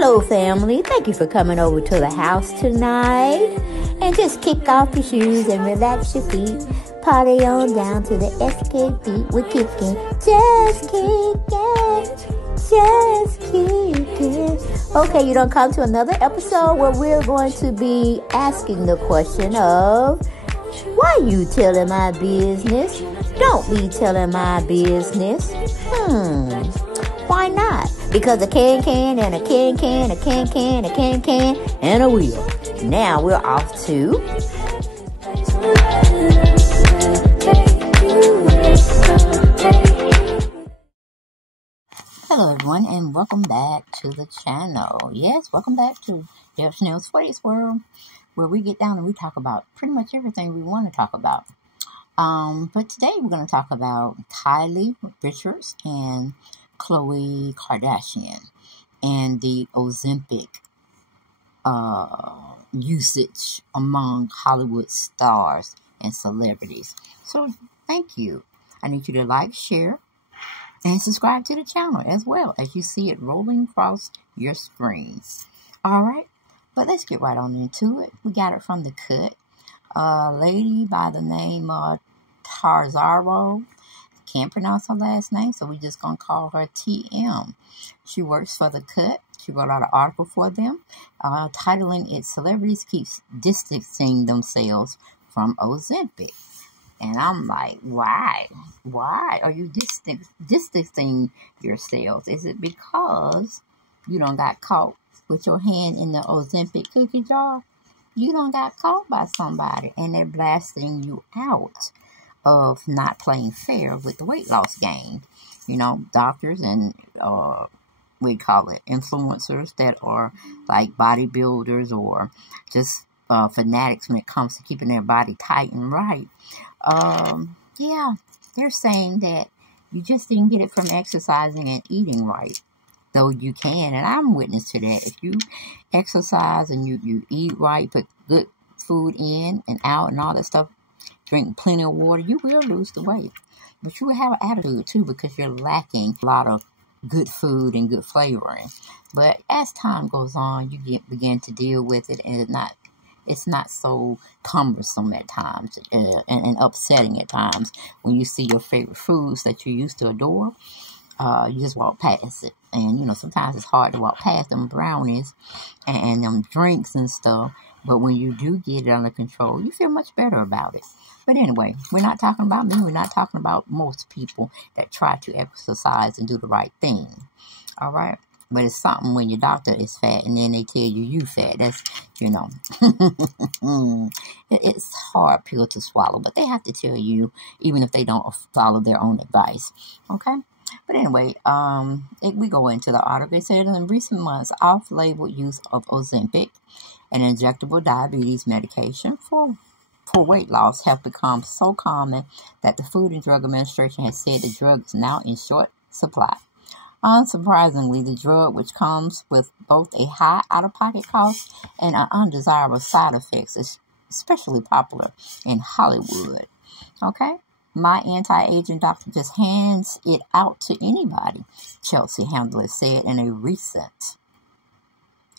Hello, family. Thank you for coming over to the house tonight. And just kick off your shoes and relax your feet. Party on down to the SK beat. We're kicking. Just kicking. Just kicking. Okay, you don't come to another episode where we're going to be asking the question of, why you telling my business? Don't be telling my business. Why not? Because a can and a can, a can, a can, and a wheel. Now we're off to... Hello everyone, and welcome back to the channel. Yes, welcome back to Deb Chanel's Space World, where we get down and we talk about pretty much everything we want to talk about. But today we're going to talk about Kylie Richards and Khloe Kardashian and the Ozempic usage among Hollywood stars and celebrities. So thank you. I need you to like, share, and subscribe to the channel as well as you see it rolling across your screen. All right, but let's get right on into it. We got it from The Cut. A lady by the name of Tarzaro. Can't pronounce her last name, so we're just going to call her TM. She works for The Cut. She wrote out an article for them, titling it, Celebrities Keep Distancing Themselves from Ozempic. And I'm like, why? Why are you distancing yourselves? Is it because you done got caught with your hand in the Ozempic cookie jar? You done got caught by somebody, and they're blasting you out of not playing fair with the weight loss game. You know, doctors and we call it influencers that are like bodybuilders or just fanatics when it comes to keeping their body tight and right. Yeah, they're saying that you just didn't get it from exercising and eating right, though you can, and I'm witness to that. If you exercise and you eat right, put good food in and out and all that stuff, drink plenty of water, you will lose the weight. But you will have an attitude too, because you're lacking a lot of good food and good flavoring. But as time goes on, you begin to deal with it, and it's not so cumbersome at times and upsetting at times when you see your favorite foods that you used to adore. You just walk past it. And, you know, sometimes it's hard to walk past them brownies and them drinks and stuff. But when you do get it under control, you feel much better about it. But anyway, we're not talking about me. We're not talking about most people that try to exercise and do the right thing. All right? But it's something when your doctor is fat and then they tell you fat. That's, you know, it's a hard pill to swallow. But they have to tell you, even if they don't follow their own advice. Okay? But anyway, we go into the article. They said in recent months, off-label use of Ozempic, an injectable diabetes medication for weight loss, have become so common that the Food and Drug Administration has said the drug is now in short supply. Unsurprisingly, the drug, which comes with both a high out-of-pocket cost and an undesirable side effects, is especially popular in Hollywood. Okay? My anti-aging doctor just hands it out to anybody, Chelsea Handler said in a recent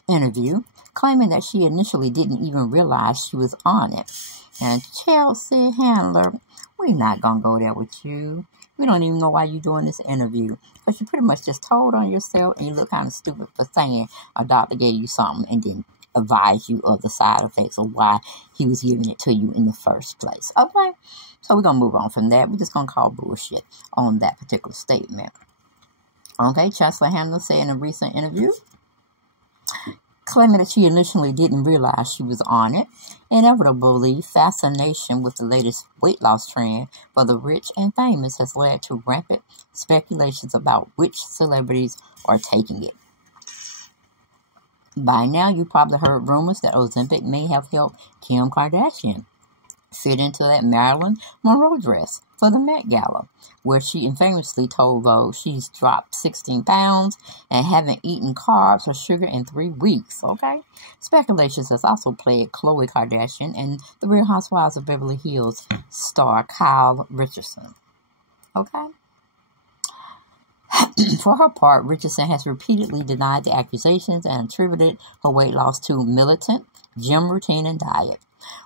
interview, claiming that she initially didn't even realize she was on it. And Chelsea Handler, we're not going to go there with you. We don't even know why you're doing this interview. Because you pretty much just told on yourself, and you look kind of stupid for saying a doctor gave you something and then advise you of the side effects or why he was giving it to you in the first place. Okay? So we're going to move on from that. We're just going to call bullshit on that particular statement. Okay? Chancellor Handler said in a recent interview, claiming that she initially didn't realize she was on it. Inevitably, fascination with the latest weight loss trend for the rich and famous has led to rampant speculations about which celebrities are taking it. By now, you probably heard rumors that Ozempic may have helped Kim Kardashian fit into that Marilyn Monroe dress for the Met Gala, where she infamously told Vogue she's dropped 16 pounds and haven't eaten carbs or sugar in 3 weeks, okay? Speculations has also plagued Khloe Kardashian and the Real Housewives of Beverly Hills star Kyle Richardson, okay? For her part, Richardson has repeatedly denied the accusations and attributed her weight loss to militant gym routine and diet.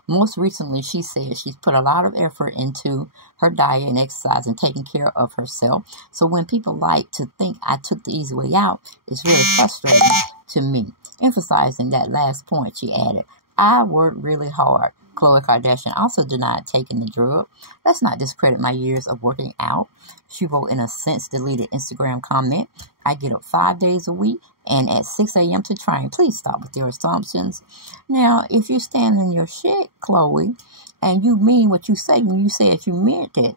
Most recently, she said she's put a lot of effort into her diet and exercise and taking care of herself. So when people like to think I took the easy way out, it's really frustrating to me. Emphasizing that last point, she added, I worked really hard. Khloe Kardashian also denied taking the drug. Let's not discredit my years of working out. She wrote in a since-deleted Instagram comment, I get up 5 days a week and at 6 a.m. to train. Please stop with your assumptions. Now, if you stand in your shit, Khloe, and you mean what you say when you said you meant it,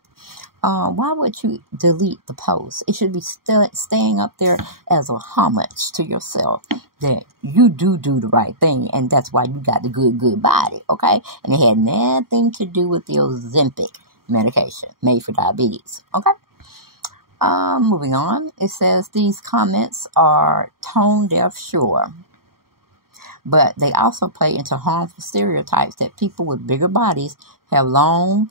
why would you delete the post? It should be staying up there as a homage to yourself that you do the right thing, and that's why you got the good body, okay? And it had nothing to do with the Ozempic medication made for diabetes, okay? Moving on, it says these comments are tone deaf, sure, but they also play into harmful stereotypes that people with bigger bodies have long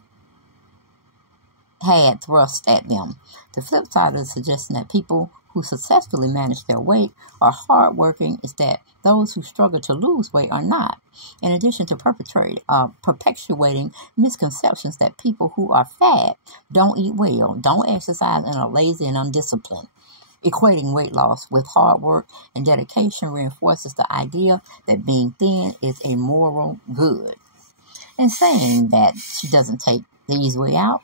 had thrust at them. The flip side of the suggestion that people who successfully manage their weight are hardworking is that those who struggle to lose weight are not. In addition to perpetuating misconceptions that people who are fat don't eat well, don't exercise, and are lazy and undisciplined. Equating weight loss with hard work and dedication reinforces the idea that being thin is a moral good. In saying that she doesn't take the easy way out,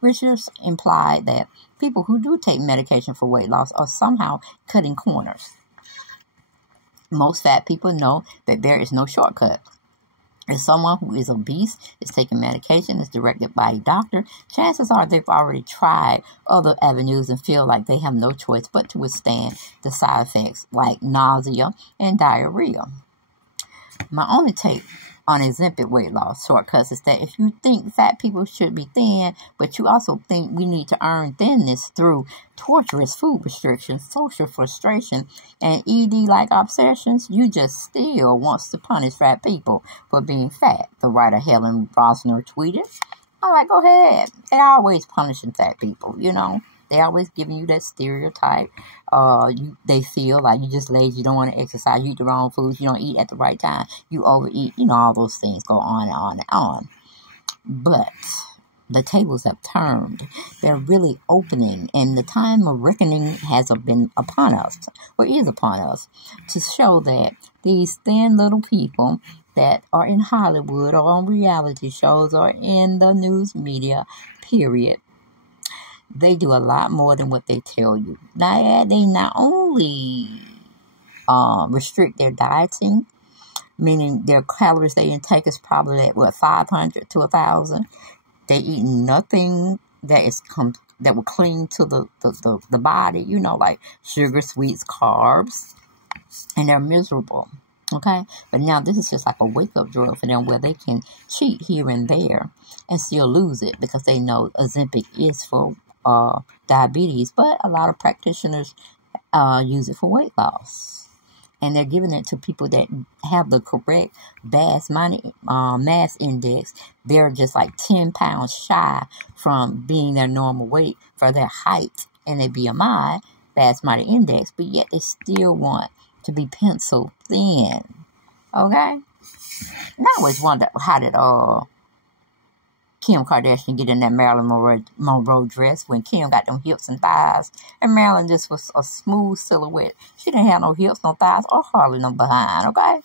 Richards implied that people who do take medication for weight loss are somehow cutting corners. Most fat people know that there is no shortcut. If someone who is obese is taking medication that's directed by a doctor, chances are they've already tried other avenues and feel like they have no choice but to withstand the side effects like nausea and diarrhea. My only take on Ozempic weight loss shortcuts is that if you think fat people should be thin, but you also think we need to earn thinness through torturous food restrictions, social frustration, and ED-like obsessions, you just still wants to punish fat people for being fat, the writer Helen Rosner tweeted. I'm like, go ahead. They're always punishing fat people, you know. They always giving you that stereotype. They feel like you just lazy, you don't want to exercise, you eat the wrong foods, you don't eat at the right time, you overeat, you know, all those things go on and on and on. But the tables have turned. They're really opening, and the time of reckoning has been upon us, or is upon us, to show that these thin little people that are in Hollywood or on reality shows or in the news media, period, they do a lot more than what they tell you. Now, they not only restrict their dieting, meaning their calories they intake is probably at, 500 to 1,000. They eat nothing that is that will cling to the body, you know, like sugar, sweets, carbs, and they're miserable. Okay, but now this is just like a wake-up drug for them where they can cheat here and there and still lose it because they know Ozempic is for diabetes, but a lot of practitioners use it for weight loss, and they're giving it to people that have the correct mass index. They're just like 10 pounds shy from being their normal weight for their height and their BMI, body index, but yet they still want to be pencil thin. Okay, and I always wonder how did Kim Kardashian get in that Marilyn Monroe dress when Kim got them hips and thighs, and Marilyn just was a smooth silhouette. She didn't have no hips, no thighs, or hardly no behind, okay?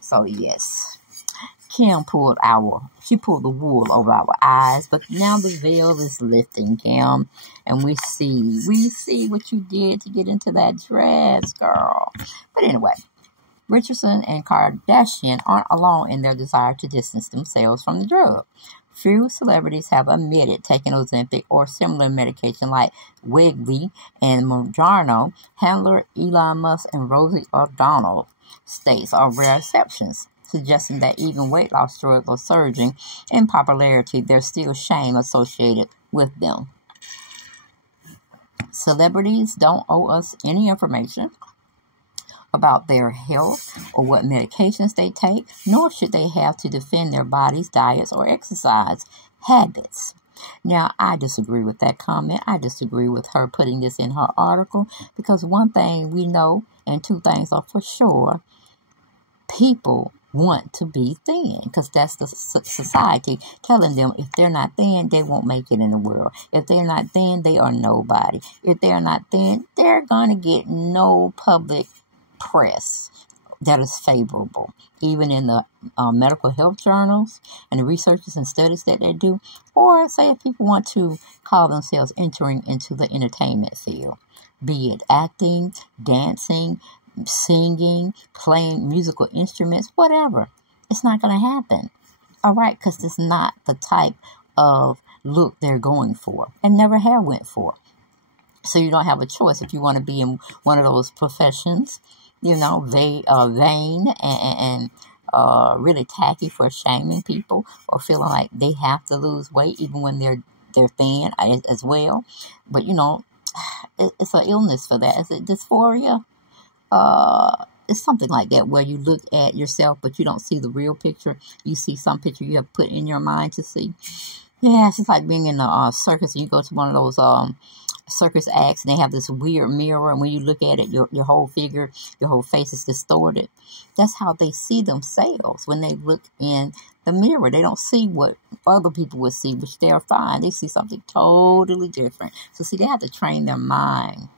So, yes, Kim pulled the wool over our eyes, but now the veil is lifting, Kim, and we see what you did to get into that dress, girl. But anyway, Richardson and Kardashian aren't alone in their desire to distance themselves from the drug. Few celebrities have admitted taking Ozempic or similar medication like Wegovy and Mounjaro. Handler Elon Musk and Rosie O'Donnell states are rare exceptions, suggesting that even weight loss drugs are surging in popularity. There's still shame associated with them. Celebrities don't owe us any information about their health or what medications they take, nor should they have to defend their bodies, diets, or exercise habits. Now, I disagree with that comment. I disagree with her putting this in her article, because one thing we know and two things are for sure: people want to be thin, because that's the society telling them if they're not thin, they won't make it in the world. If they're not thin, they are nobody. If they're not thin, they're going to get no public press that is favorable, even in the medical health journals and the researches and studies that they do. Or say if people want to call themselves entering into the entertainment field, be it acting, dancing, singing, playing musical instruments, whatever. It's not going to happen. All right, because it's not the type of look they're going for and never have went for. So you don't have a choice if you want to be in one of those professions, you know, vain and really tacky for shaming people or feeling like they have to lose weight even when they're thin as well. But, you know, it's an illness for that. Is it dysphoria? It's something like that, where you look at yourself, but you don't see the real picture. You see some picture you have put in your mind to see. Yeah, it's just like being in a circus, and you go to one of those circus acts, and they have this weird mirror, and when you look at it, your whole figure, your whole face is distorted. That's how they see themselves when they look in the mirror. They don't see what other people would see, which they're fine. They see something totally different. So see, they have to train their mind.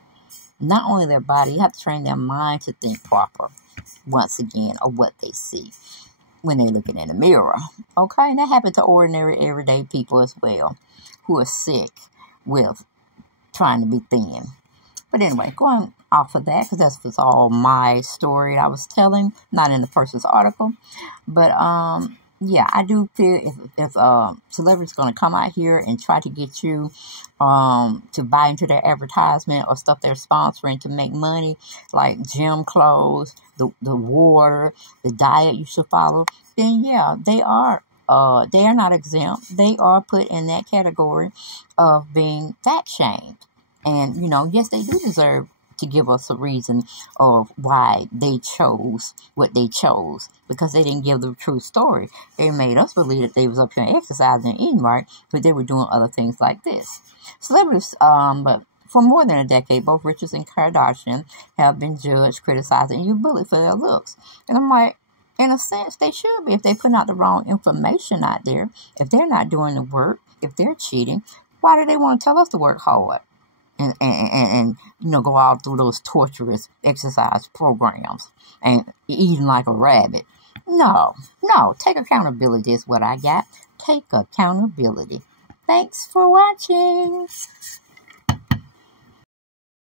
Not only their body, you have to train their mind to think proper, once again, of what they see when they're looking in the mirror. Okay, and that happens to ordinary, everyday people as well, who are sick with trying to be thin. But anyway, going off of that, because that was all my story I was telling, not in the person's article. But yeah, I do feel if celebrities going to come out here and try to get you to buy into their advertisement or stuff they're sponsoring to make money, like gym clothes, the water, the diet you should follow, then yeah, they are not exempt. They are put in that category of being fat shamed. And, you know, yes, they do deserve to give us a reason of why they chose what they chose, because they didn't give the true story. They made us believe that they was up here exercising and eating right, but they were doing other things like this. Celebrities, but for more than a decade, both Richards and Kardashian have been judged, criticized, and you bullied for their looks. And I'm like, in a sense, they should be. If they're putting out the wrong information out there, if they're not doing the work, if they're cheating, why do they want to tell us to work hard? And you know, go all through those torturous exercise programs and eating like a rabbit. No, take accountability is what I got. Take accountability. Thanks for watching.